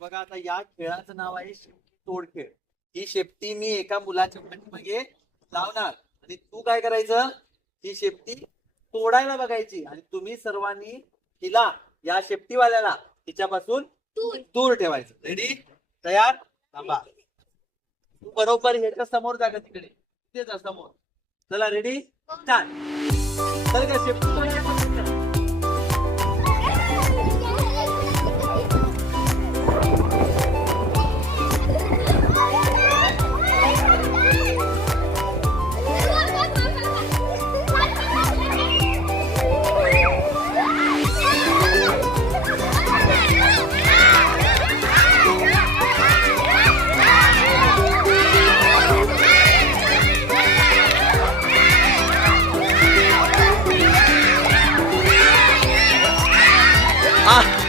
बघा आता या खेळाचं नाव आहे शेपटी तोड खेळ ही शेपटी मी एका मुलाच्या पाठीमागे लावणार. आणि तू काय करायचं? ही शेपटी तोडायला बघायची. आणि तुम्ही सर्वांनी हिला या शेपटीवाल्याला तिच्यापासून दूर. ठेवायचं. रेडी तयार? थांबा. तू बरोबर ह्याच्या समोर जागा तिकडे. तिथे जा समोर. चला रेडी स्टार्ट चल. का शेपटी 啊。